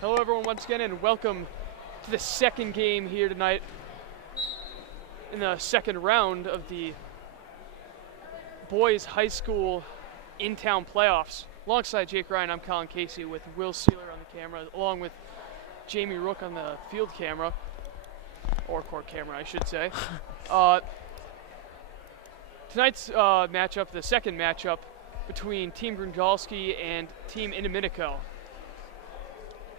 Hello everyone once again and welcome to the second game here tonight in the second round of the boys high school in-town playoffs. Alongside Jake Ryan, I'm Colin Casey with Will Sealer on the camera, along with Jamie Rook on the field camera, or court camera I should say. Tonight's matchup, the second matchup between Team Grandalski and Team Indomitico.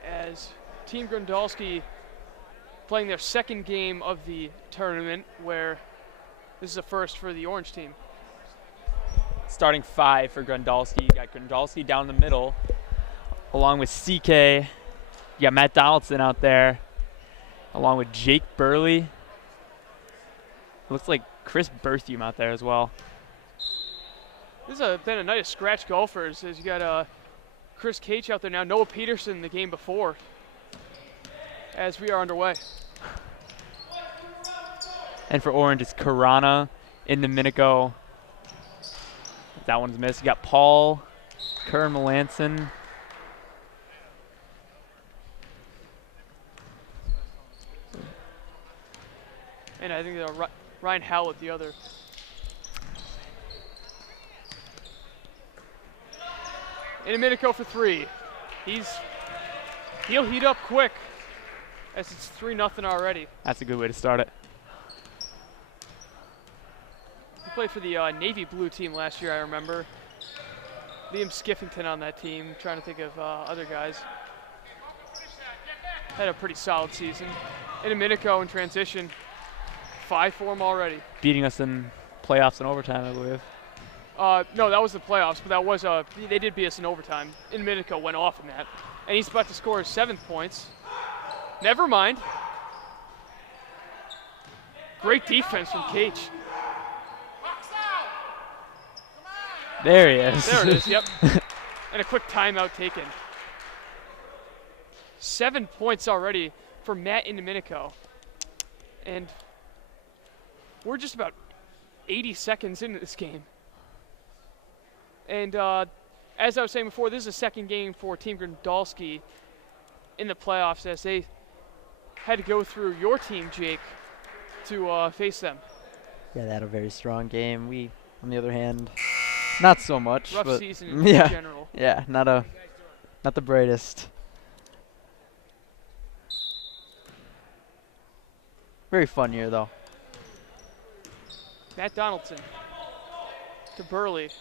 As Team Grandalski playing their second game of the tournament, where this is a first for the orange team. Starting five for Grandalski. You got Grandalski down the middle, along with CK. You got Matt Donaldson out there, along with Jake Burley. Looks like Chris Berthium out there as well. This has been a night of scratch golfers, as you got Chris Cage out there now, Noah Peterson the game before, as we are underway. And for orange, it's Karana Indomitico. That one's missed. You got Paul Kern Melanson. And I think Ryan Howlett the other. Indomitico for three. He'll heat up quick, as it's 3-0 already. That's a good way to start it. He played for the Navy Blue team last year, I remember. Liam Skiffington on that team, trying to think of other guys. Had a pretty solid season. Indomitico in transition, 5 for him already. Beating us in playoffs and overtime, I believe. No, that was the playoffs, but that was they did beat us in overtime. Indomitico went off in that, and he's about to score his 7th points. Never mind. Great defense from Cage. There he is. There it is. Yep. And a quick timeout taken. 7 points already for Matt Indomitico, and we're just about 80 seconds into this game. And as I was saying before, this is the second game for Team Grandalski in the playoffs, as they had to go through your team, Jake, to face them. Yeah, they had a very strong game. We, on the other hand, not so much. Rough but season in yeah, general. yeah, not the brightest. Very fun year though. Matt Donaldson to Burley.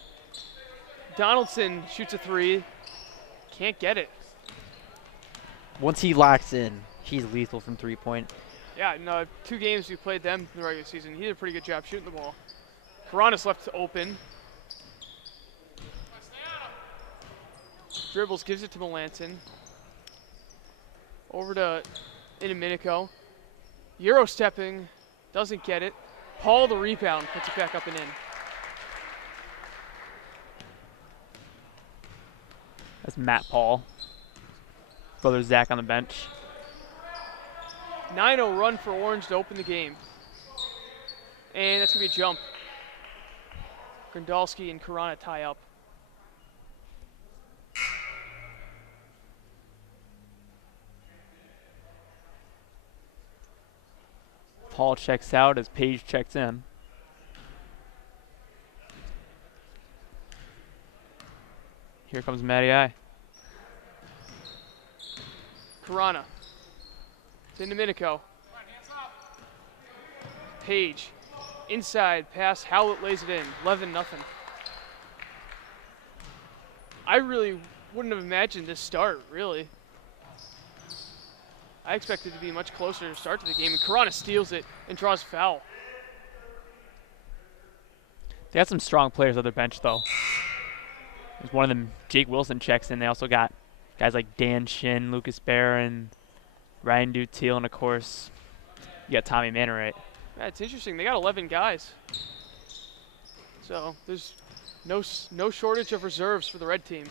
Donaldson shoots a 3, can't get it. Once he locks in, he's lethal from 3-point. Yeah, in 2 games we played them in the regular season. He did a pretty good job shooting the ball. Karana's left open. Dribbles, gives it to Melanson. Over to Indomitico. Euro stepping, doesn't get it. Paul the rebound, puts it back up and in. That's Matt Paul. Brother Zach on the bench. 9-0 run for Orange to open the game. And that's going to be a jump. Grandalski and Karana tie up. Paul checks out as Page checks in. Here comes Matty I. Karana. To Indomitico. Page. Inside pass. Howlett lays it in. 11-0. I really wouldn't have imagined this start, really. I expected it to be much closer to start to the game, and Karana steals it and draws foul. They got some strong players on their bench, though. There's one of them, Jake Wilson, checks in. They also got guys like Dan Shin, Lucas Barron, Ryan Dutiel, and of course, you got Tommy Manorite. Yeah, it's interesting. They got 11 guys. So there's no shortage of reserves for the red team.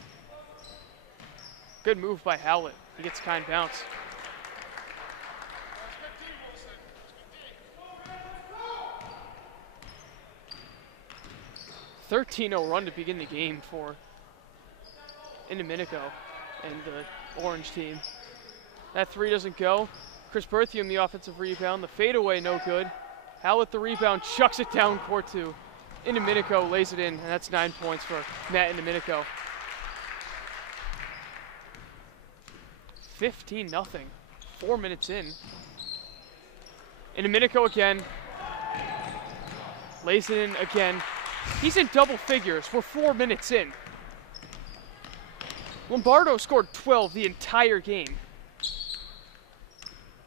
Good move by Howlett. He gets a kind bounce. .13-0 run to begin the game for Indomitico and the orange team. That three doesn't go. Chris Berthium, the offensive rebound. The fadeaway, no good. Howlett, the rebound, chucks it down court two. Indomitico lays it in, and that's 9 points for Matt Indomitico. 15-0, 4 minutes in. Indomitico again. Lays it in again. He's in double figures. We're 4 minutes in. Lombardo scored 12 the entire game.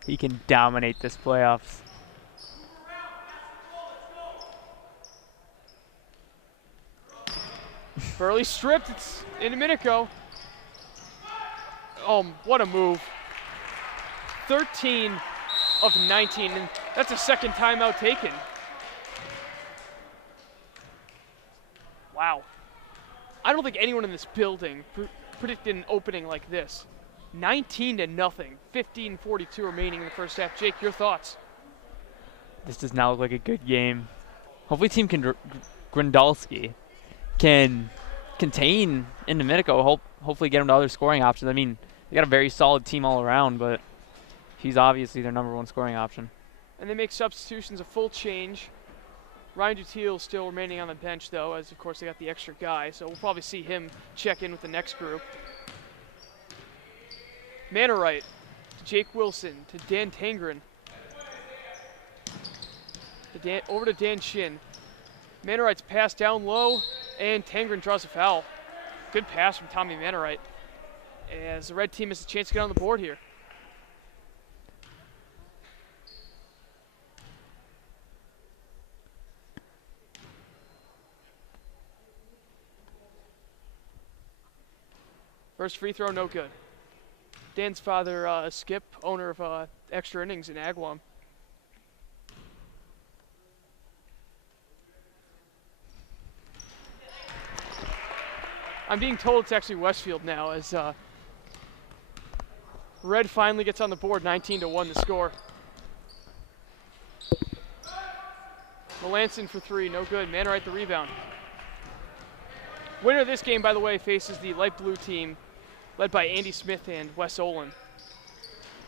He can dominate this playoffs. Burley stripped. It's Indomitico. Oh, what a move. 13 of 19, and that's a second timeout taken. Wow. I don't think anyone in this building predicted an opening like this. 19-0, 15:42 remaining in the first half. Jake, your thoughts? This does not look like a good game. Hopefully Team Grandalski can contain Indomitico, hopefully get him to other scoring options. I mean, they got a very solid team all around, but he's obviously their #1 scoring option. And they make substitutions a full change. Ryan Dutiel still remaining on the bench, though, as, of course, they got the extra guy, so we'll probably see him check in with the next group. Manorite to Jake Wilson to Dan Tangren. Over to Dan Shin. Manorite's pass down low, and Tangren draws a foul. Good pass from Tommy Manorite, as the red team has a chance to get on the board here. First free throw, no good. Dan's father, Skip, owner of Extra Innings in Agawam. I'm being told it's actually Westfield now, as Red finally gets on the board, 19-1 the score. Melanson for three, no good. Manorite the rebound. Winner of this game, by the way, faces the light blue team, led by Andy Smith and Wes Olin.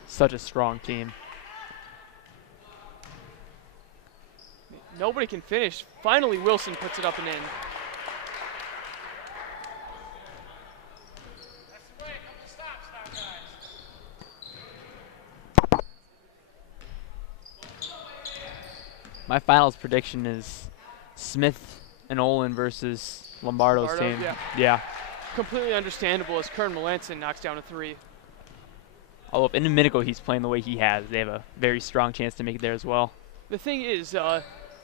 Such a strong team. Nobody can finish. Finally, Wilson puts it up and in. My finals prediction is Smith and Olin versus Lombardo's team. Yeah. Completely understandable as Kern Melanson knocks down a three. Although if Indomitico he's playing the way he has, they have a very strong chance to make it there as well. The thing is,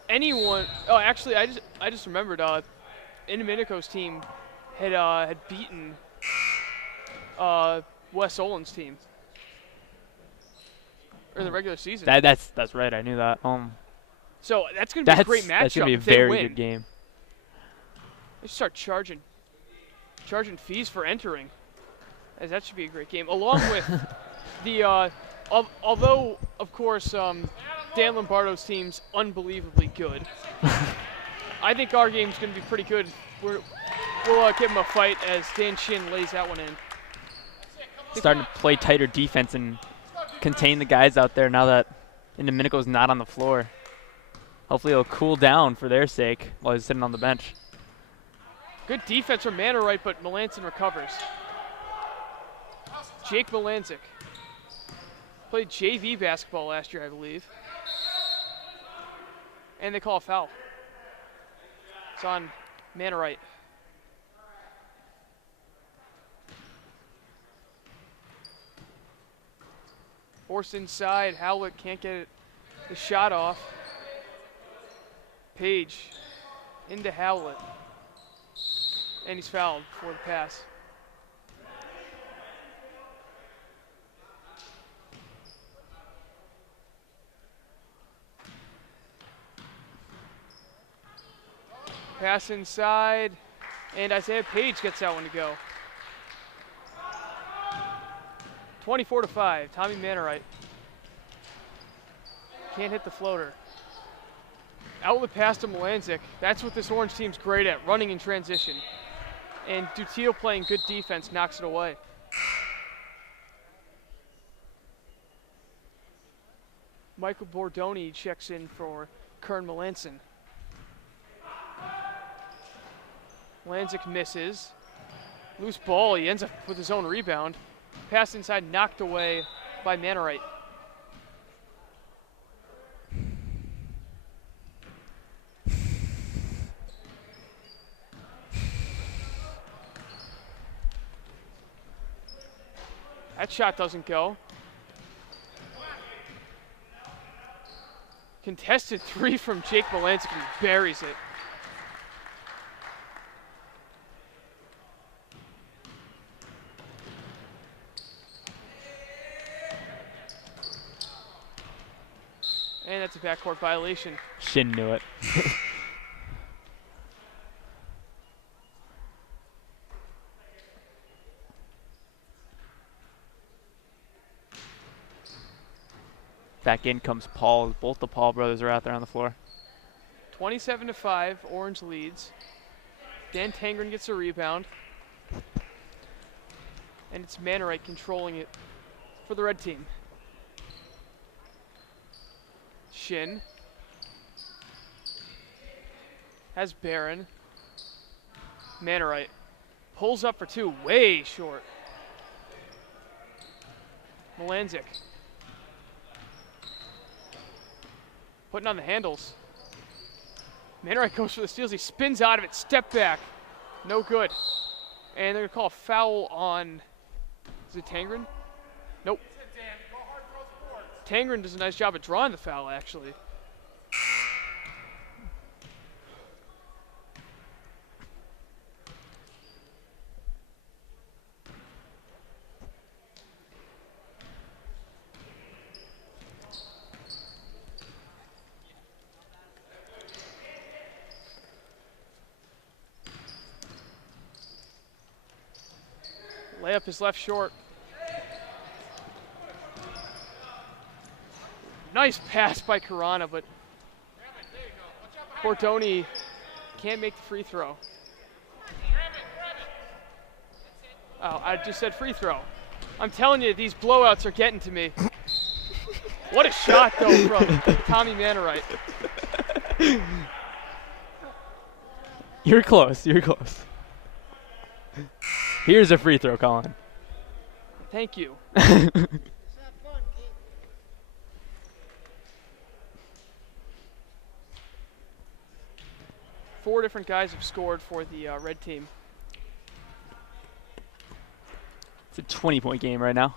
anyone. Oh, actually, I just remembered. Indomitico's team had beaten Wes Olin's team in the regular season. That's right. I knew that. So that's going to be a great matchup. That's going to be a if they very win. good game. They start charging fees for entering, as that should be a great game. Along with the, although of course Dan Lombardo's team's unbelievably good. I think our game's going to be pretty good. We'll give him a fight as Dan Shin lays that one in. Starting to play tighter defense and contain the guys out there now that Indomitico's not on the floor. Hopefully it'll cool down for their sake while he's sitting on the bench. Good defense from Manorite, but Melanson recovers. Jake Melanzik played JV basketball last year, I believe. And they call a foul. It's on Manorite. Forced inside, Howlett can't get the shot off. Page into Howlett. And he's fouled before the pass. Pass inside, and Isaiah Page gets that one to go. 24-5, Tommy Manorite. Can't hit the floater. Outlet pass to Melanzik. That's what this Orange team's great at, running in transition. And Dutiel playing good defense knocks it away. Michael Bordoni checks in for Kern Melanson. Melansic misses. Loose ball, he ends up with his own rebound. Pass inside, knocked away by Mannerite. That shot doesn't go. Contested three from Jake Melansic, and he buries it. And that's a backcourt violation. Shin knew it. Back in comes Paul. Both the Paul brothers are out there on the floor. 27-5, Orange leads. Dan Tangren gets a rebound. And it's Mannerite controlling it for the red team. Shin. Has Barron. Mannerite. Pulls up for two, way short. Melansic. Putting on the handles. Mannerite goes for the steals. He spins out of it. Step back. No good. And they're going to call a foul on, is it Tangren? Nope. Tangren does a nice job of drawing the foul, actually. Layup is left short. Nice pass by Karana, but Bordoni can't make the free throw. Oh, I just said free throw. I'm telling you, these blowouts are getting to me. What a shot, though, from Tommy Mannerite. You're close. You're close. Here's a free throw, Colin. Thank you. Four different guys have scored for the red team. It's a 20-point game right now.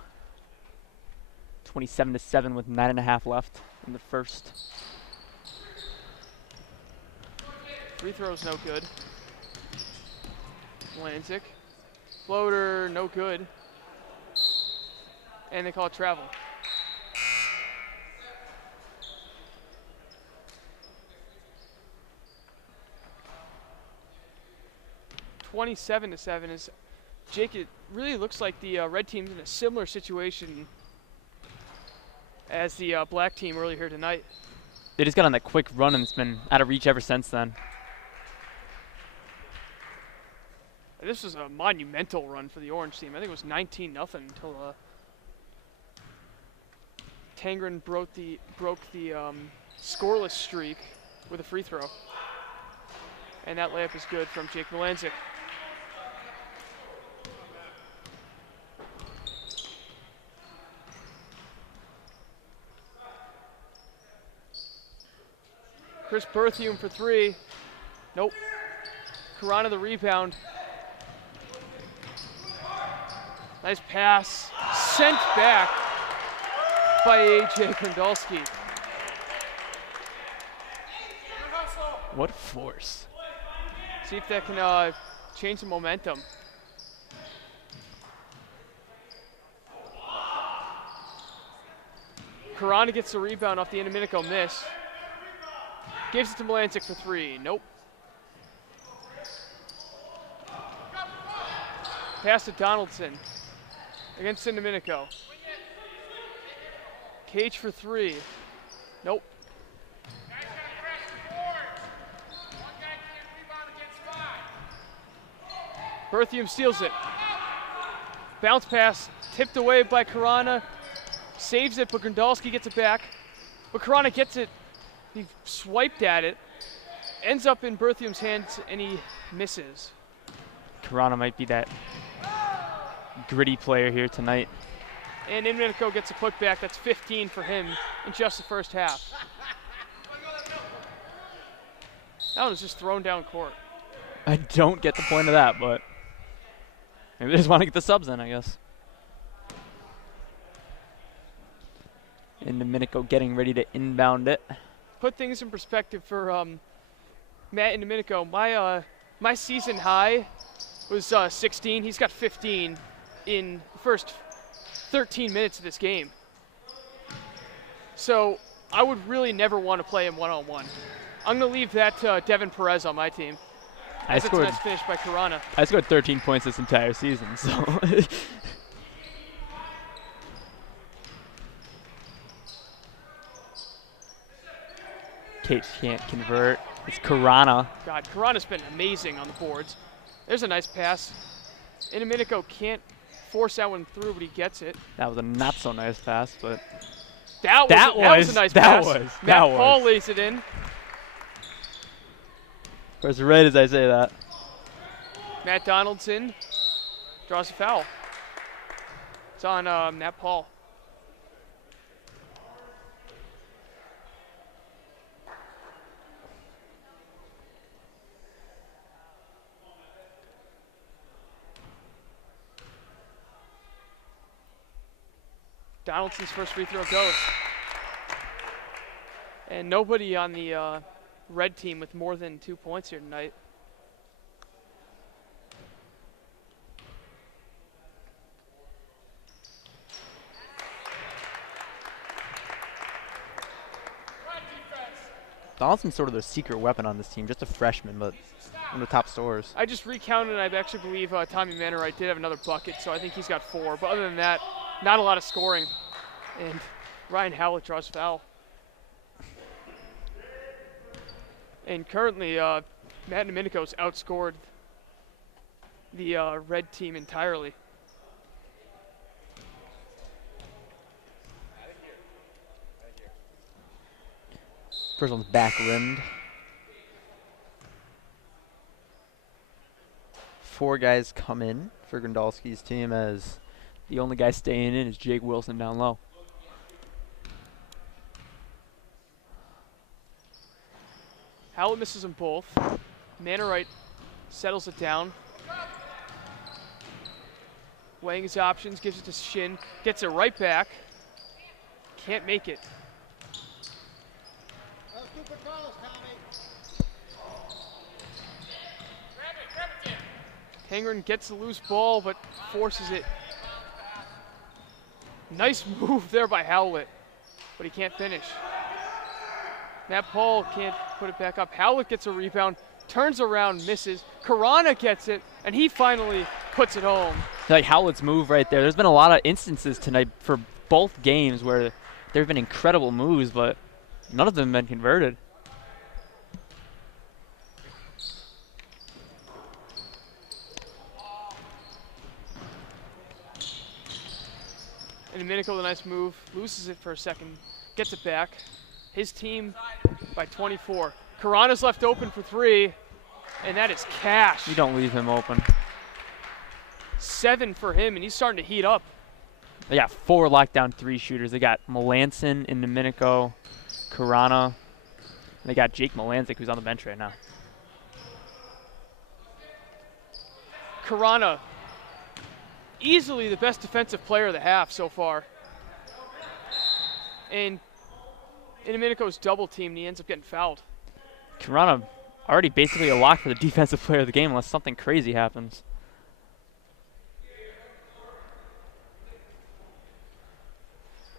27-7 with 9.5 left in the first. Free throw's no good. Melansic. Floater, no good. And they call it travel. (27-7) is Jake. It really looks like the red team's in a similar situation as the black team earlier here tonight. They just got on that quick run and it's been out of reach ever since then. This was a monumental run for the orange team. I think it was 19-0 until Tangren broke the scoreless streak with a free throw. And that layup is good from Jake Melansic. Chris Berthium for three. Nope. Karana the rebound. Nice pass. Sent back by A.J. Grandolski. What force. See if that can change the momentum. Karana gets the rebound off the Indomitico miss. Gives it to Melansic for three. Nope. Pass to Donaldson against Indomitico. Cage for three. Nope. Berthium steals it. Bounce pass tipped away by Karana. Saves it, but Grandolski gets it back. But Karana gets it. He swiped at it. Ends up in Berthium's hands, and he misses. Karana might be that gritty player here tonight. And Inminico gets a putback. That's 15 for him in just the first half. That one was just thrown down court. I don't get the point of that, but maybe they just want to get the subs in, I guess. And Domenico getting ready to inbound it. Put things in perspective for Matt and Domenico. My season high was 16. He's got 15 in the first 13 minutes of this game. So I would really never want to play him one-on-one. I'm going to leave that to Devin Perez on my team. That's a nice finish by Karana. I scored 13 points this entire season, so. Kate can't convert. It's Karana. God, Karana's been amazing on the boards. There's a nice pass. Inminico can't force that one through, but he gets it. That was a not so nice pass, but that was a nice pass. Matt Paul lays it in. Of course, right as I say that. Matt Donaldson draws a foul. It's on Matt Paul. Donaldson's first free throw goes. And nobody on the red team with more than 2 points here tonight. Donaldson's sort of their secret weapon on this team, just a freshman, but one of the top scorers. I just recounted, and I actually believe Tommy Manorite did have another bucket, so I think he's got 4. But other than that, not a lot of scoring. And Ryan Howlett draws foul. And currently, Matt Domenico's outscored the red team entirely. First one's back rimmed. 4 guys come in for Grandalski's team, as the only guy staying in is Jake Wilson down low. Howlett misses them both. Manorite settles it down. Weighing his options, gives it to Shin, gets it right back. Can't make it. Tangren gets the loose ball, but forces it. Nice move there by Howlett, but he can't finish. Matt Paul can't put it back up. Howlett gets a rebound, turns around, misses. Karana gets it, and he finally puts it home. Like Howlett's move right there. There's been a lot of instances tonight for both games where there have been incredible moves, but none of them have been converted. And Domenico with a nice move, loses it for a second, gets it back. His team by 24. Karana's left open for 3, and that is cash. You don't leave him open. 7 for him, and he's starting to heat up. They got 4 lockdown 3 shooters. They got Melanson and Domenico, Karana. They got Jake Melanzik, who's on the bench right now. Karana, easily the best defensive player of the half so far. And Domenico's double teamed, and he ends up getting fouled. Karana already basically a lock for the defensive player of the game unless something crazy happens.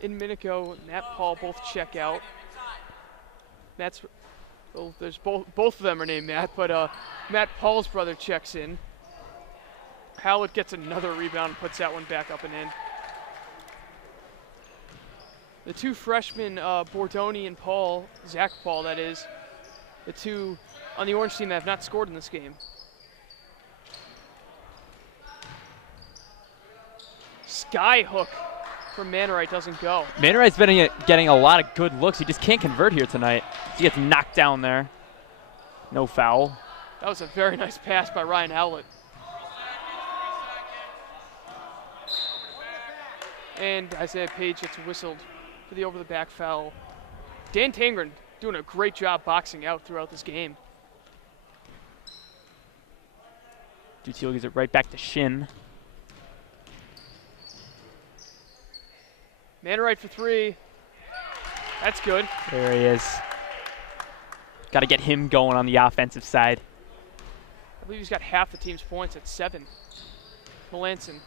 Domenico and Matt Paul both check out. Well, there's both of them are named Matt, but Matt Paul's brother checks in. Howlett gets another rebound and puts that one back up and in. The 2 freshmen, Bordoni and Paul, Zach Paul that is, the 2 on the orange team that have not scored in this game. Sky hook from Mannerite doesn't go. Mannerite's been getting a lot of good looks. He just can't convert here tonight. He gets knocked down there. No foul. That was a very nice pass by Ryan Howlett. And Isaiah Page gets whistled for the over-the-back foul. Dan Tangren doing a great job boxing out throughout this game. Dutil gives it right back to Shin. Mannerite for three. That's good. There he is. Got to get him going on the offensive side. I believe he's got half the team's points at 7. Melanson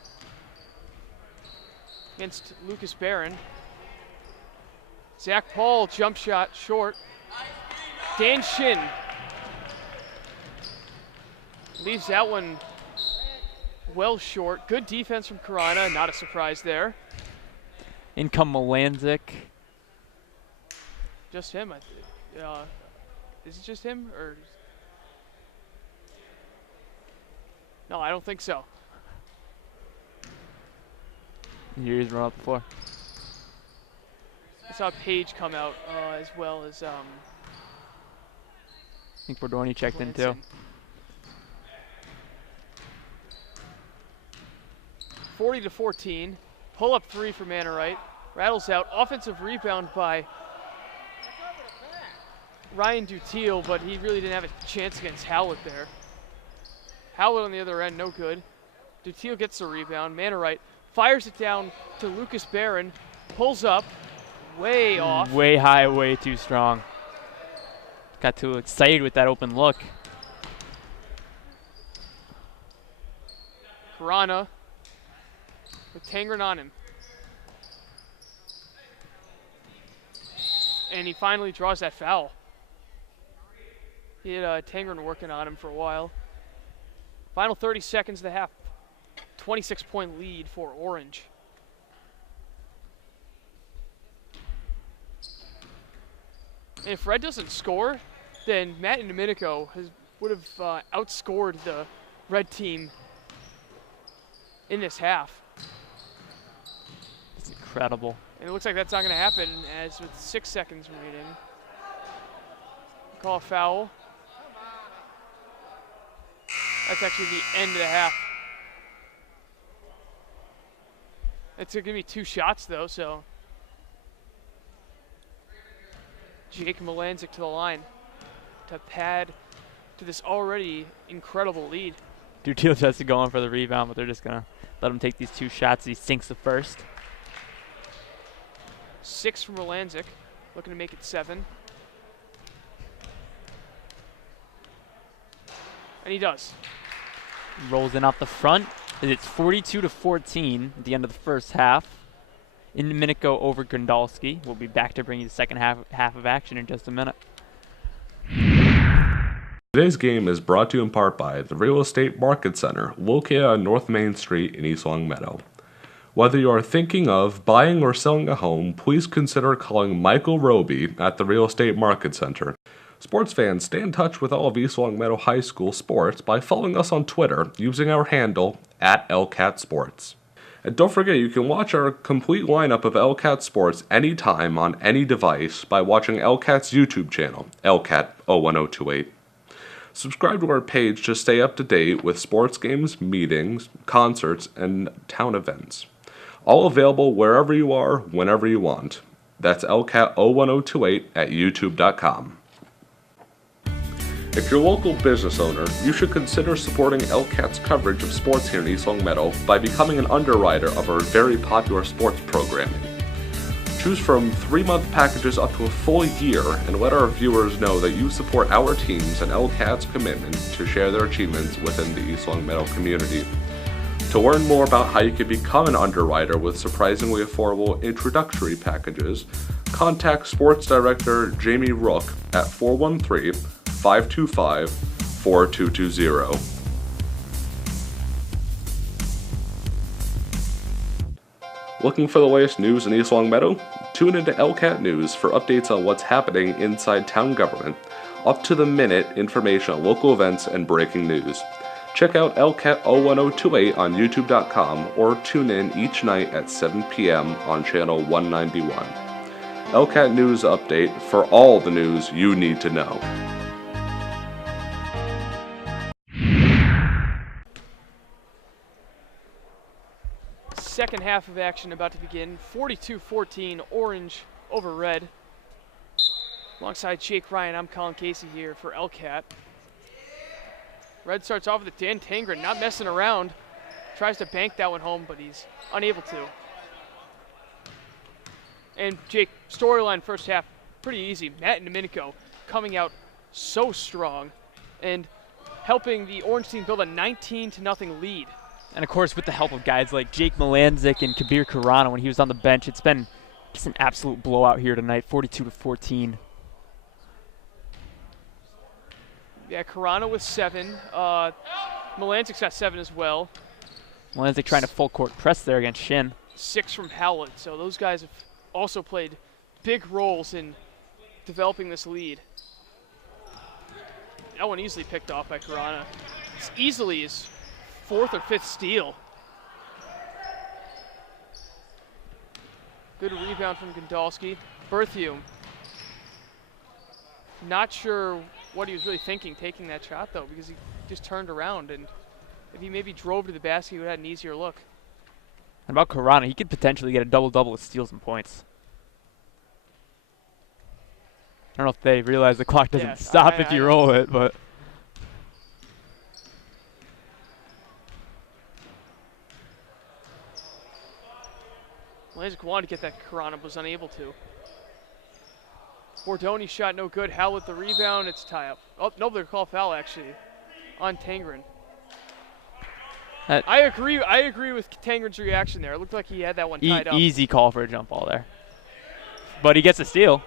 against Lucas Barron. Zach Paul, jump shot short. Dan Shin leaves that one well short. Good defense from Karana, not a surprise there. In come Melanzik. Just him, is it just him, or? No, I don't think so. Here he's run up the floor. I saw Page come out as well as I think Bordoni checked in too. Melanson. 40-14. Pull up three for Mannerite. Rattles out. Offensive rebound by Ryan Dutil, but he really didn't have a chance against Howlett there. Howlett on the other end, no good. Dutil gets the rebound. Mannerite fires it down to Lucas Barron. Pulls up. Way off. Way high, way too strong. Got too excited with that open look. Karana with Tangren on him. And he finally draws that foul. He had Tangren working on him for a while. Final 30 seconds of the half. 26-point lead for Orange. And if Red doesn't score, then Matt and Domenico would have outscored the Red team in this half. It's incredible. And it looks like that's not going to happen, as with 6 seconds remaining. Call a foul. That's actually the end of the half. It's going to be 2 shots, though, so. Jake Melanzik to the line to pad to this already incredible lead. Dutil has to go on for the rebound, but they're just going to let him take these 2 shots. He sinks the first. 6 from Melanzik, looking to make it 7. And he does. Rolls in off the front. It's 42-14 at the end of the first half. In Domenico over Grundalski. We'll be back to bring you the second half of action in just a minute. Today's game is brought to you in part by the Real Estate Market Center, located on North Main Street in East Longmeadow. Whether you are thinking of buying or selling a home, please consider calling Michael Roby at the Real Estate Market Center. Sports fans, stay in touch with all of East Longmeadow High School sports by following us on Twitter using our handle @LCatSports. And don't forget, you can watch our complete lineup of LCAT Sports anytime on any device by watching LCAT's YouTube channel, LCAT01028. Subscribe to our page to stay up to date with sports games, meetings, concerts, and town events. All available wherever you are, whenever you want. That's LCAT01028 at youtube.com. If you're a local business owner, you should consider supporting LCAT's coverage of sports here in East Longmeadow by becoming an underwriter of our very popular sports programming. Choose from 3-month packages up to a full year and let our viewers know that you support our teams and LCAT's commitment to share their achievements within the East Longmeadow community. To learn more about how you can become an underwriter with surprisingly affordable introductory packages, contact Sports Director Jamie Rook at 413-525-4220. Looking for the latest news in East Longmeadow? Tune into LCAT News for updates on what's happening inside town government, up-to-the-minute information on local events and breaking news. Check out LCAT 01028 on YouTube.com or tune in each night at 7 p.m. on channel 191. LCAT News Update for all the news you need to know. Second half of action about to begin. 42-14, Orange over Red. Alongside Jake Ryan, I'm Colin Casey here for LCAT. Red starts off with Dan Tangren, not messing around. Tries to bank that one home, but he's unable to. And Jake, storyline first half, pretty easy. Matt and Domenico coming out so strong and helping the Orange team build a 19-0 lead. And of course, with the help of guys like Jake Malanzik and Kabir Karana when he was on the bench, it's been just an absolute blowout here tonight, 42-14. Yeah, Karana with 7. Malanzik's got 7 as well. Malanzik trying to full court press there against Shin. 6 from Howlett. So those guys have also played big roles in developing this lead. That one easily picked off by Karana. It's easily his 4th or 5th steal. Good rebound from Gondolski. Berthium. Not sure what he was really thinking taking that shot though, because he just turned around, and if he maybe drove to the basket, he would have had an easier look. And about Karana, he could potentially get a double-double with steals and points. I don't know if they realize the clock doesn't stop if you roll it, but. Malanzik wanted to get that Karana, but was unable to. Bordoni shot no good. Howlett the rebound. It's tie up. Oh, no, they're called foul actually on Tangren. I agree with Tangren's reaction there. It looked like he had that one tied up. Easy call for a jump ball there. But he gets a steal.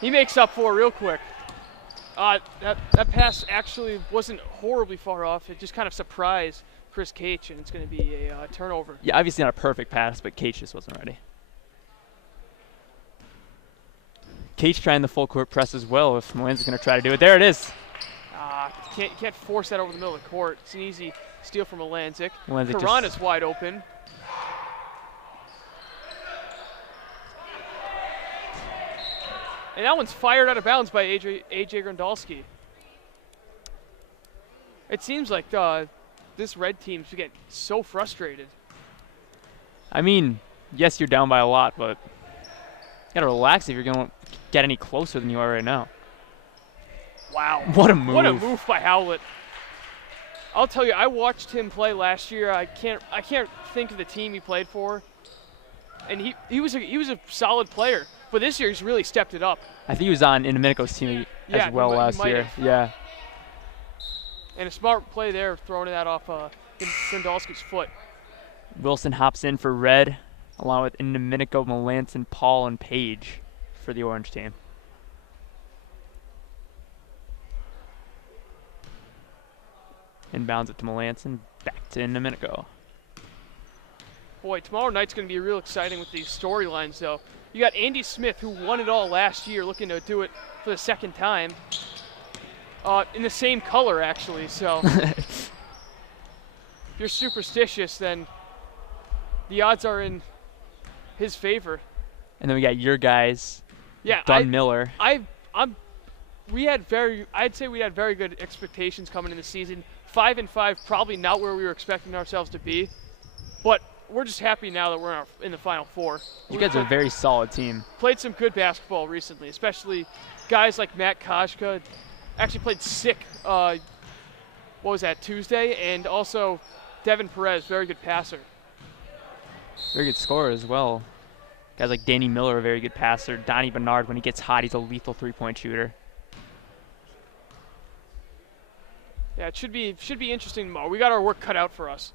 He makes up for it real quick. That pass actually wasn't horribly far off. It just kind of surprised Chris Cage, and it's going to be a turnover. Yeah, obviously not a perfect pass, but Cage just wasn't ready. Cage trying the full court press as well if Malanzik's going to try to do it. There it is. Can't force that over the middle of the court. It's an easy steal from Malanzik. Karana's wide open. And that one's fired out of bounds by AJ Grundalski. It seems like this Red team's getting so frustrated. I mean, yes, you're down by a lot, but you got to relax if you're going to get any closer than you are right now. Wow. What a move. What a move by Howlett. I'll tell you, I watched him play last year. I can't think of the team he played for. And he was a solid player. But this year he's really stepped it up. I think he was on Domenico's team as well last year. Yeah. And a smart play there, throwing that off Grundalski's foot. Wilson hops in for Red, along with Domenico, Melanson, Paul, and Page for the Orange team. Inbounds it to Melanson, back to Domenico. Boy, tomorrow night's going to be real exciting with these storylines, though. You got Andy Smith, who won it all last year, looking to do it for the second time. In the same color, actually, so if you're superstitious, then the odds are in his favor. And then we got your guys, yeah, Dunn Miller. I'd say we had very good expectations coming in the season. 5-5, probably not where we were expecting ourselves to be, but we're just happy now that we're in the Final Four. You guys are a very solid team. Played some good basketball recently, especially guys like Matt Koshka. Actually played sick, Tuesday? And also Devin Perez, very good passer. Very good scorer as well. Guys like Danny Miller, a very good passer. Donnie Bernard, when he gets hot, he's a lethal three-point shooter. Yeah, it should be interesting tomorrow. We got our work cut out for us.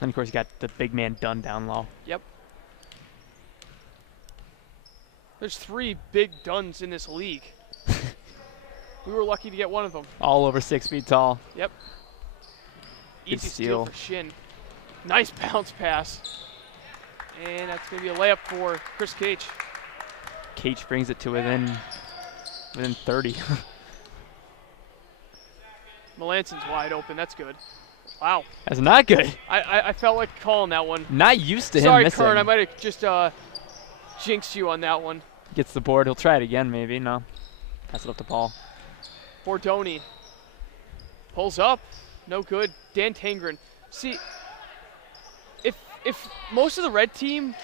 And of course, you got the big man Dunn down low. Yep. There's 3 big Dunns in this league. We were lucky to get one of them. All over 6 feet tall. Yep. Good Easy steal for Shin. Nice bounce pass. And that's going to be a layup for Chris Cage. Cage brings it to within 30. Melanson's wide open. That's good. Wow. That's not good. I felt like calling that one. Not used to him Sorry, missing. Kern. I might have just jinxed you on that one. Gets the board. He'll try it again, maybe. No. Pass it up to Paul. Bordoni pulls up. No good. Dan Tangren. See, if most of the red team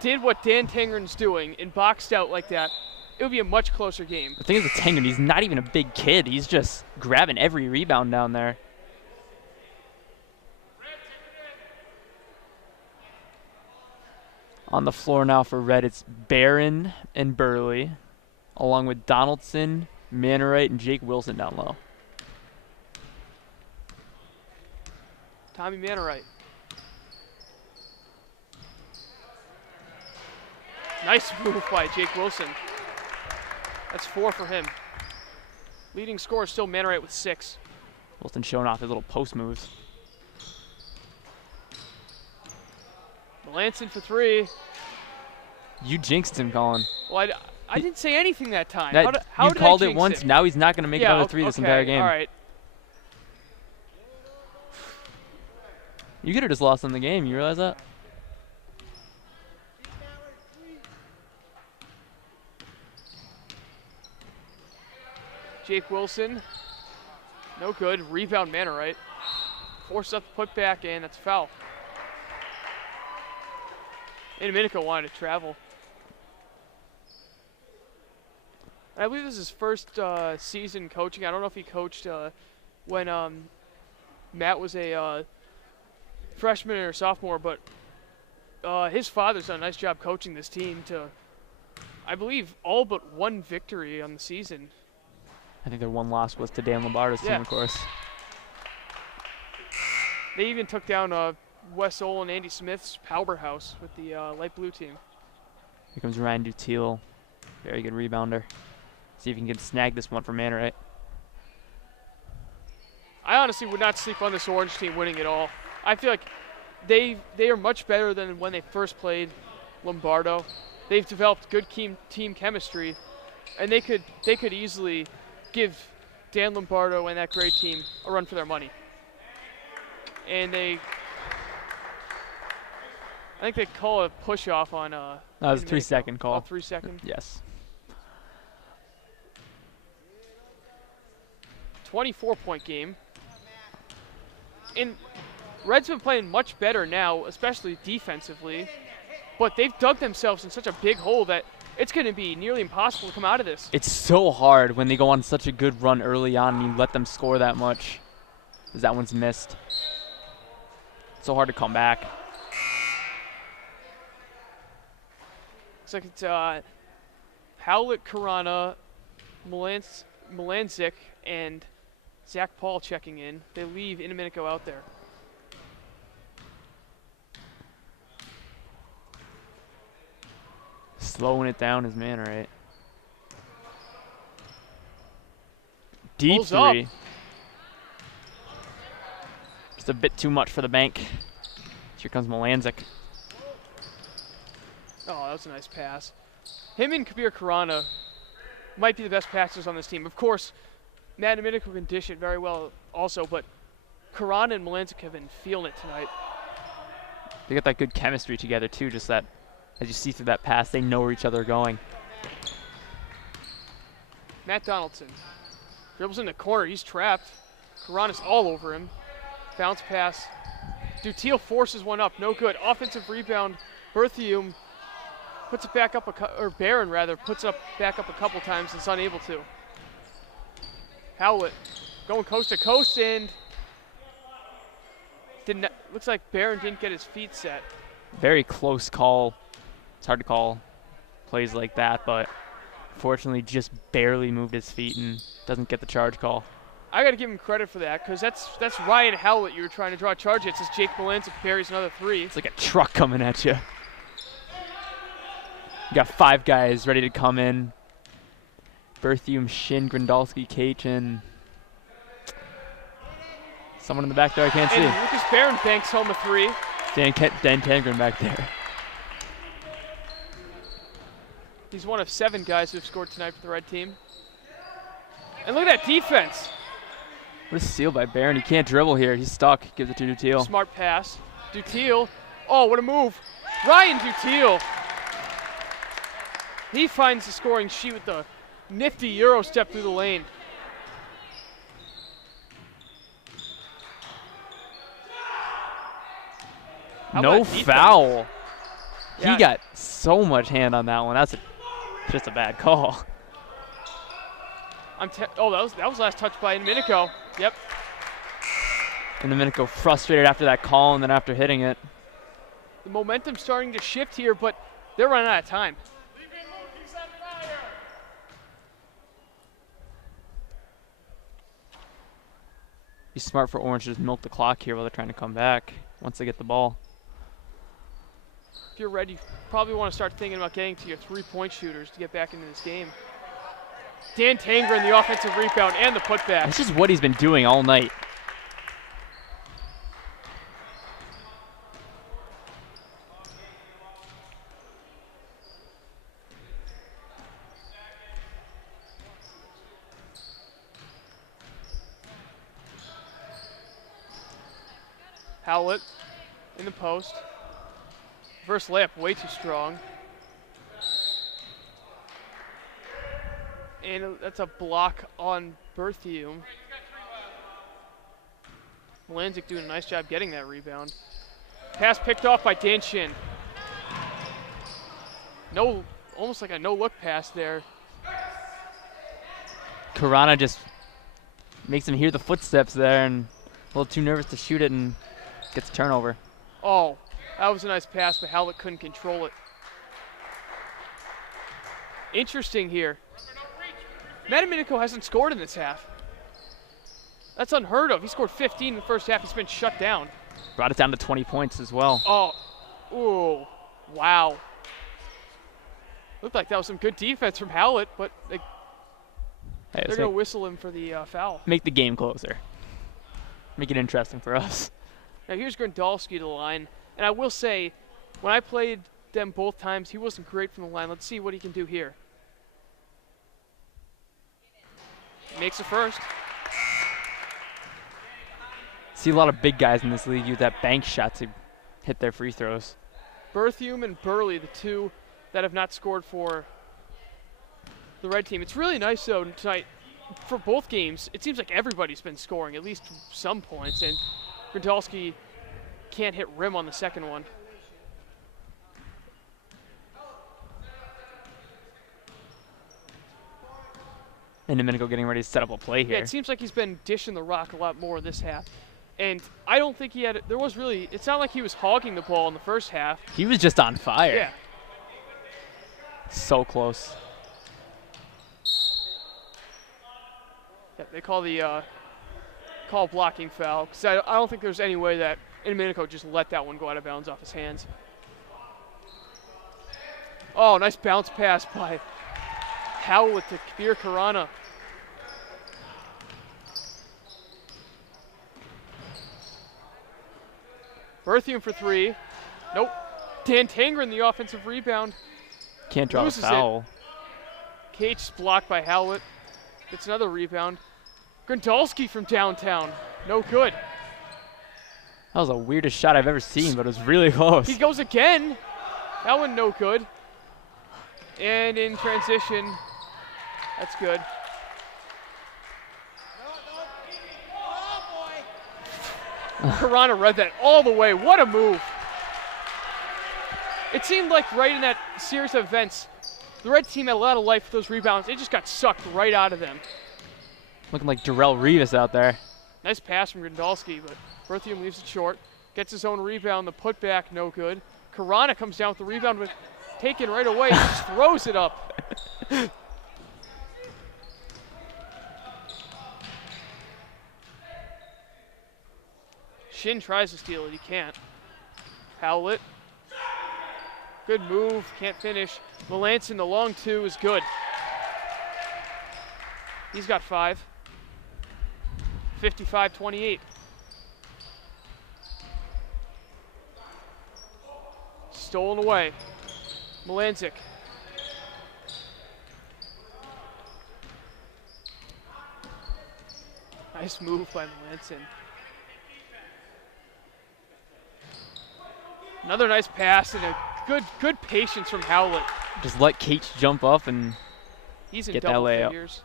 did what Dan Tangren's doing and boxed out like that, it would be a much closer game. The thing is with Tangren, he's not even a big kid. He's just grabbing every rebound down there. On the floor now for red, it's Barron and Burley, along with Donaldson, Mannerite, and Jake Wilson down low. Tommy Mannerite. Nice move by Jake Wilson. That's 4 for him. Leading scorer is still Mannerite with 6. Wilson showing off his little post moves. Melanson for 3. You jinxed him, Colin. Well, I didn't say anything that time. That, how you did called I it jinx once. him? Now he's not going to make another 3 this entire game. All right. You could have just lost in the game. You realize that? Jake Wilson. No good. Rebound Mannerite. Forced up the put back, and that's a foul. Domenico wanted to travel. I believe this is his first season coaching. I don't know if he coached when Matt was a freshman or sophomore, but his father's done a nice job coaching this team to, I believe, all but 1 victory on the season. I think their one loss was to Dan Lombardo's team, of course. They even took down Wes Ole and Andy Smith's powerhouse with the light blue team. Here comes Ryan Dutiel. Very good rebounder. See if he can snag this one for Mannerite. I honestly would not sleep on this orange team winning it all. I feel like they are much better than when they first played Lombardo. They've developed good team chemistry, and they could easily give Dan Lombardo and that great team a run for their money. And I think they call a push off on. That was a 3-second call. 3 second. Yes. 24-point game. And Red's been playing much better now, especially defensively. But they've dug themselves in such a big hole that it's going to be nearly impossible to come out of this. It's so hard when they go on such a good run early on and you let them score that much. Because that one's missed. It's so hard to come back. Looks like it's Howlett, Karana, Melanzik, and Zach Paul checking in. They leave Domenico out there. Slowing it down is Mannerite. Deep Pulls up. 3. Just a bit too much for the bank. Here comes Melanzik. Oh, that was a nice pass. Him and Kabir Karana might be the best passers on this team. Of course, Matt Domenico can dish it very well also, but Karana and Melanzik have been feeling it tonight. They got that good chemistry together too, just that as you see through that pass, they know where each other are going. Matt Donaldson dribbles in the corner. He's trapped. Karana's all over him. Bounce pass. Dutiel forces one up. No good. Offensive rebound. Berthium puts it back up, or Barron rather, puts it up back up a couple times and is unable to. Howlett going coast to coast and looks like Barron didn't get his feet set. Very close call. It's hard to call plays like that, but fortunately just barely moved his feet and doesn't get the charge call. I got to give him credit for that because that's Ryan Howlett you were trying to draw a charge at. It's Jake Melanzik buries another 3. It's like a truck coming at you. You got 5 guys ready to come in. Berthium, Shin, Grandalski, Kachin. Someone in the back there I can't see. And Lucas Barron banks home a 3. Dan Tangren back there. He's one of 7 guys who've scored tonight for the red team. And look at that defense. What a steal by Barron. He can't dribble here. He's stuck. Gives it to Dutiel. Smart pass. Dutiel. Oh, what a move. Ryan Dutiel. He finds the scoring sheet with the nifty Euro step through the lane. How No about that defense? foul. Yeah. He got so much hand on that one. That's just a bad call. Oh, that was last touch by Domenico. Yep. And Domenico frustrated after that call and then after hitting it. The momentum's starting to shift here, but they're running out of time. Be smart for Orange to just milk the clock here while they're trying to come back once they get the ball. If you're ready, you probably want to start thinking about getting to your three-point shooters to get back into this game. Dan Tanger in the offensive rebound and the putback. This is what he's been doing all night. Howlett in the post. First layup way too strong. And that's a block on Berthium. Melanzik doing a nice job getting that rebound. Pass picked off by Dan Shin. No, almost like a no-look pass there. Karana just makes him hear the footsteps there and a little too nervous to shoot it and gets a turnover. Oh, that was a nice pass, but Howlett couldn't control it. Interesting here. Domenico hasn't scored in this half. That's unheard of. He scored 15 in the first half. He's been shut down. Brought it down to 20 points as well. Oh, ooh, wow. Looked like that was some good defense from Howlett, but Hey, they're let's going to whistle him for the foul. make the game closer. Make it interesting for us. Now here's Grandolski to the line, and I will say, when I played them both times, he wasn't great from the line. Let's see what he can do here. He makes the first. See a lot of big guys in this league use that bank shot to hit their free throws. Berthium and Burley, the two that have not scored for the red team. It's really nice, though, tonight, for both games, it seems like everybody's been scoring at least some points, and Grandolski can't hit rim on the second one. And Domenico getting ready to set up a play here. Yeah, it seems like he's been dishing the rock a lot more this half. And I don't think he had, it's not like he was hogging the ball in the first half. He was just on fire. Yeah. So close. Yeah, they call the call blocking foul, because I don't think there's any way that Domenico just let that one go out of bounds off his hands. Oh, nice bounce pass by Howlett to Kabir Karana. Berthium for three. Nope. Dan Tanger in the offensive rebound. Can't draw a Loses it. foul. Cage blocked by Howlett. Gets another rebound. Grandolski from downtown. No good. That was the weirdest shot I've ever seen, but it was really close. He goes again. That one no good. And in transition, that's good. Karana read that all the way. What a move. It seemed like right in that series of events, the red team had a lot of life with those rebounds. It just got sucked right out of them. Looking like Darrell Rivas out there. Nice pass from Grandolski, but Berthium leaves it short. Gets his own rebound. The putback, no good. Karana comes down with the rebound, but taken right away. And just throws it up. Shin tries to steal it. He can't. Howlett. Good move. Can't finish. Melanson, the long two, is good. He's got 5. 55-28. Stolen away. Melanzik. Nice move by Melanson. Another nice pass and a good patience from Howlett. Just let Cates jump up and He's in get that double layup. figures.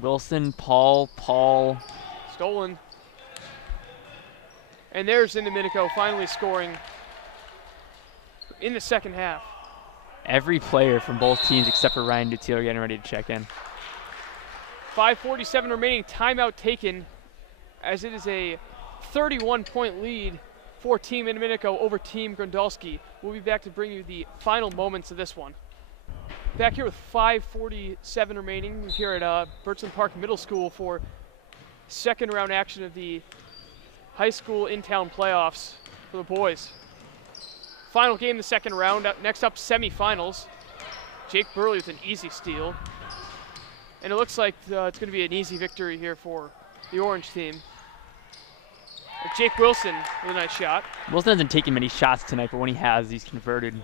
Wilson, Paul. Stolen. And there's Indomitico finally scoring in the second half. Every player from both teams except for Ryan Dutiel are getting ready to check in. 5:47 remaining, timeout taken, as it is a 31-point lead for Team Indomitico over Team Grandalski. We'll be back to bring you the final moments of this one. Back here with 5:47 remaining here at Birchland Park Middle School for second round action of the high school in-town playoffs for the boys. Final game, the second round. Next up, semifinals. Jake Burley with an easy steal. And it looks like it's going to be an easy victory here for the orange team. Jake Wilson with a nice shot. Wilson hasn't taken many shots tonight, but when he has, he's converted.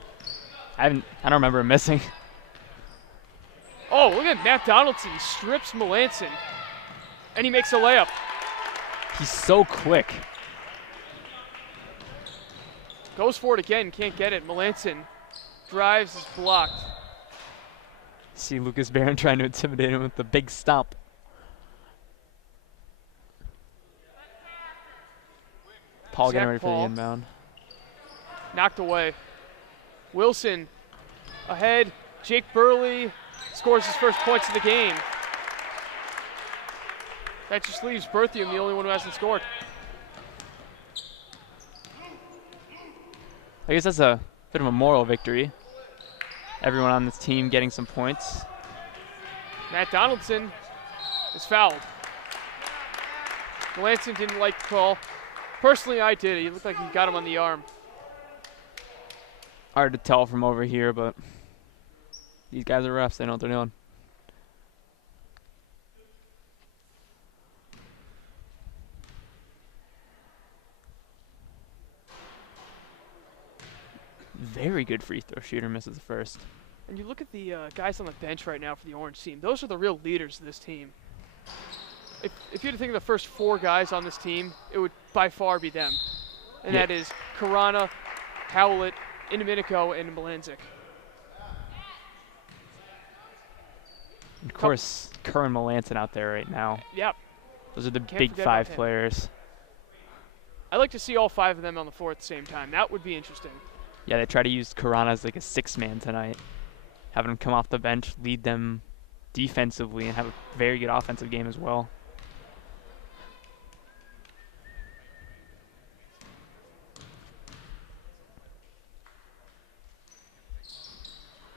I don't remember him missing. Oh, look at Matt Donaldson. He strips Melanson. And he makes a layup. He's so quick. Goes for it again, can't get it. Melanson drives, is blocked. See Lucas Barron trying to intimidate him with the big stomp. Paul getting Zach ready for Paul. the inbound. Knocked away. Wilson ahead. Jake Burley scores his first points of the game. That just leaves Berthium the only one who hasn't scored. I guess that's a bit of a moral victory. Everyone on this team getting some points. Matt Donaldson is fouled. Melanson didn't like the call. Personally, I did. He looked like he got him on the arm. Hard to tell from over here, but these guys are refs. They know what they're doing. Very good free throw shooter, misses the first. And you look at the guys on the bench right now for the orange team. Those are the real leaders of this team. If you had to think of the first four guys on this team, it would by far be them. And Yeah. that is Karana, Howlett, Indomitico, and Melanzik. Of course, Kerr and Melanson out there right now. Yep. Those are the Can't big forget five about him. players. I'd like to see all five of them on the floor at the same time. That would be interesting. Yeah, they try to use Karana as like a six-man tonight. Having him come off the bench, lead them defensively, and have a very good offensive game as well.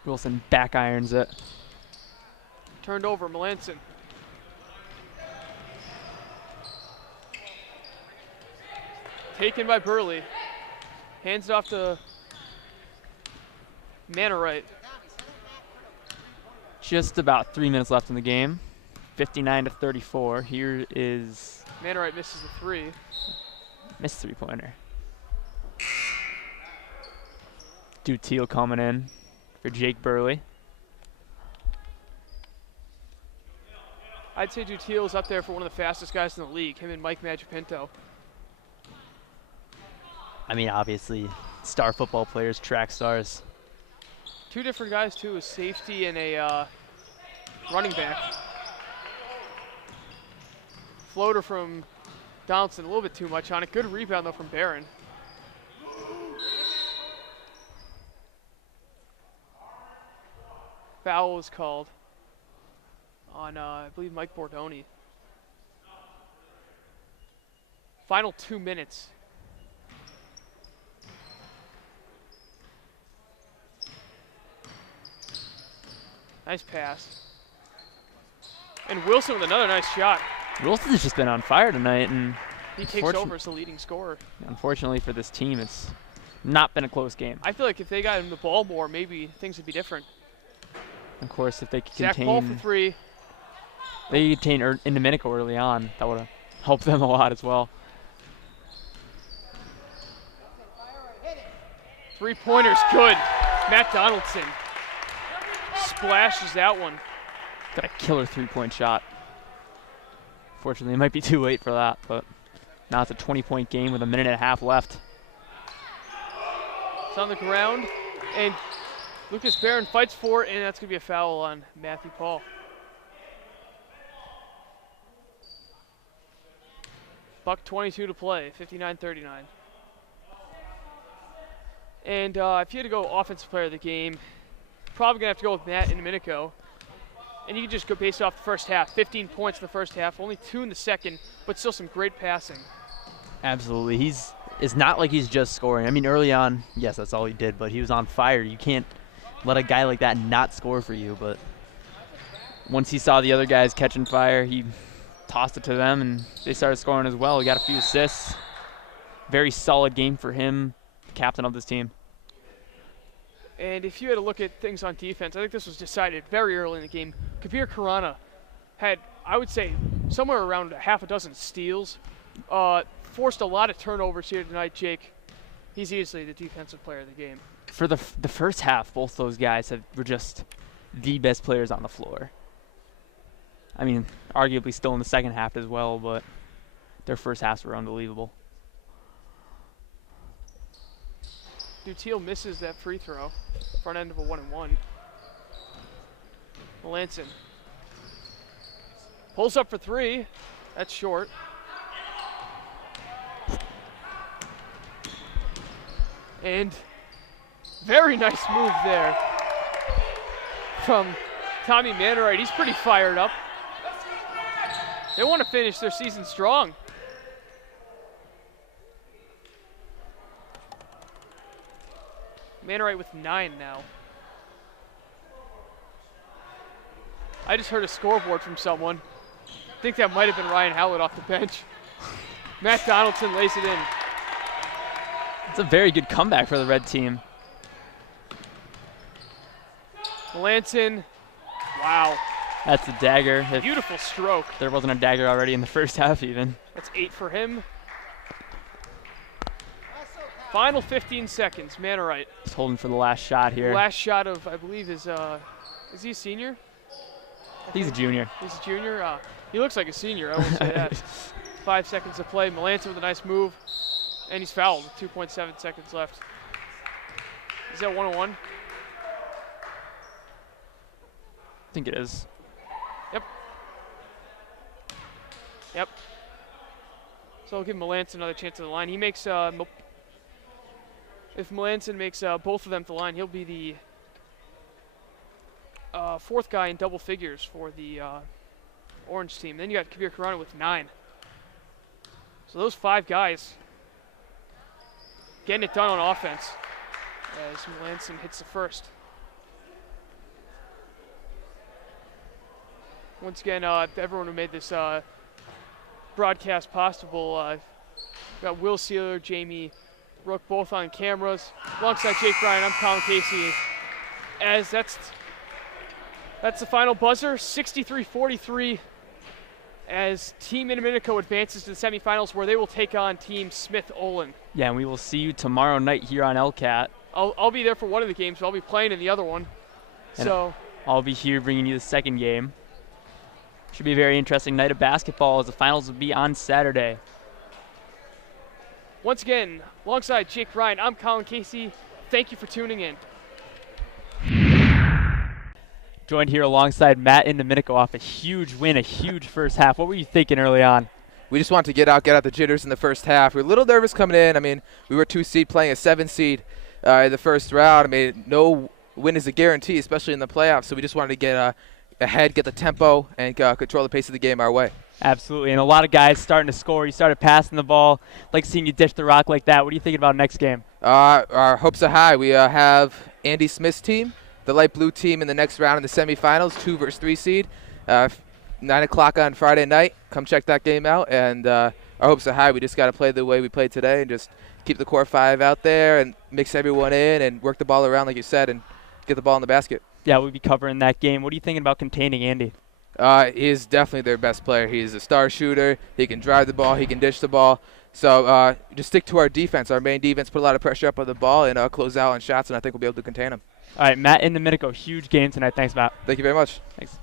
Wilson back irons it. Turned over, Melanson. Taken by Burley. Hands it off to Mannerite. Just about 3 minutes left in the game. 59-34. Here is Mannerite misses the three. missed three-pointer. Dutiel coming in for Jake Burley. I'd say Dutiel's up there for one of the fastest guys in the league, him and Mike Magipinto. I mean, obviously, star football players, track stars. Two different guys, too, a safety and a running back. Floater from Donaldson, a little bit too much on it. Good rebound, though, from Barron. Foul was called on, I believe, Mike Bordoni. Final 2 minutes. Nice pass. And Wilson with another nice shot. Wilson's just been on fire tonight, and He takes over as the leading scorer. unfortunately for this team, it's not been a close game. I feel like if they got him the ball more, maybe things would be different. Of course, if they could Zach Paul for contain, three. they contain Indomitico early on, that would have helped them a lot as well. 3-pointers, good. Matt Donaldson splashes that one. Got a killer three-point shot. Fortunately, it might be too late for that, but now it's a 20-point game with a minute and a half left. It's on the ground, and Lucas Barron fights for it, and that's going to be a foul on Matthew Paul. Buck 22 to play, 59-39. And if you had to go offensive player of the game, probably going to have to go with Matt Indominico. And you can just go based off the first half. 15 points in the first half, only 2 in the second, but still some great passing. Absolutely. It's not like he's just scoring. I mean, early on, yes, that's all he did, but he was on fire. You can't let a guy like that not score for you. But once he saw the other guys catching fire, he tossed it to them, and they started scoring as well. He got a few assists. Very solid game for him, captain of this team. And if you had to look at things on defense, I think this was decided very early in the game. Kabir Karana had, I would say, somewhere around a half a dozen steals. Forced a lot of turnovers here tonight, Jake. He's easily the defensive player of the game. For the first half, both those guys were just the best players on the floor. I mean, arguably still in the second half as well, but their first halves were unbelievable. Dutiel misses that free throw. Front end of a 1-and-1. Melanson pulls up for 3. That's short. And very nice move there from Tommy Manwright. He's pretty fired up. They want to finish their season strong. Manwright with 9 now. I just heard a scoreboard from someone. I think that might have been Ryan Howlett off the bench. Matt Donaldson lays it in. It's a very good comeback for the red team. Melanson, wow. That's a dagger. If Beautiful stroke. there wasn't a dagger already in the first half even. That's 8 for him. Final 15 seconds, Manwright. Just holding for the last shot here. Last shot of, I believe, is he a senior? He's a junior. He's a junior? He looks like a senior, I won't say that. 5 seconds to play. Melanson with a nice move. And he's fouled with 2.7 seconds left. Is that 1-on-1? I think it is. Yep. So I'll give Melanson another chance at the line. He makes, if Melanson makes both of them to the line, he'll be the 4th guy in double figures for the orange team. Then you got Kabir Karana with 9. So those 5 guys getting it done on offense as Melanson hits the first. Once again, everyone who made this broadcast possible, got Will Sealer, Jamie Rook, both on cameras. Alongside Jake Bryan, I'm Colin Casey. As that's the final buzzer, 63-43, as Team Indominico advances to the semifinals where they will take on Team Smith Olin. Yeah, and we will see you tomorrow night here on LCAT. I'll be there for one of the games, but I'll be playing in the other one. And so I'll be here bringing you the second game. Should be a very interesting night of basketball as the finals will be on Saturday. once again, alongside Jake Bryan, I'm Colin Casey. Thank you for tuning in. Joined here alongside Matt Indominico off a huge win, a huge first half. What were you thinking early on? We just wanted to get out the jitters in the first half. We were a little nervous coming in. I mean, we were 2 seed playing a 7 seed in the first round. I mean, no win is a guarantee, especially in the playoffs. So we just wanted to get ahead, get the tempo, and control the pace of the game our way. Absolutely, and a lot of guys starting to score. You started passing the ball. Like seeing you dish the rock like that. What are you thinking about next game? Our hopes are high. We have Andy Smith's team, the light blue team, in the next round in the semifinals, 2 versus 3 seed. 9 o'clock on Friday night. Come check that game out. And our hopes are high. We just got to play the way we played today and just keep the core 5 out there and mix everyone in and work the ball around, like you said, and get the ball in the basket. Yeah, we'll be covering that game. What are you thinking about containing Andy? He is definitely their best player. He's a star shooter. He can drive the ball. He can dish the ball. So just stick to our defense. Our main defense put a lot of pressure up on the ball and close out on shots, and I think we'll be able to contain them. All right, Matt Indominico, huge game tonight. Thanks, Matt. Thank you very much. Thanks.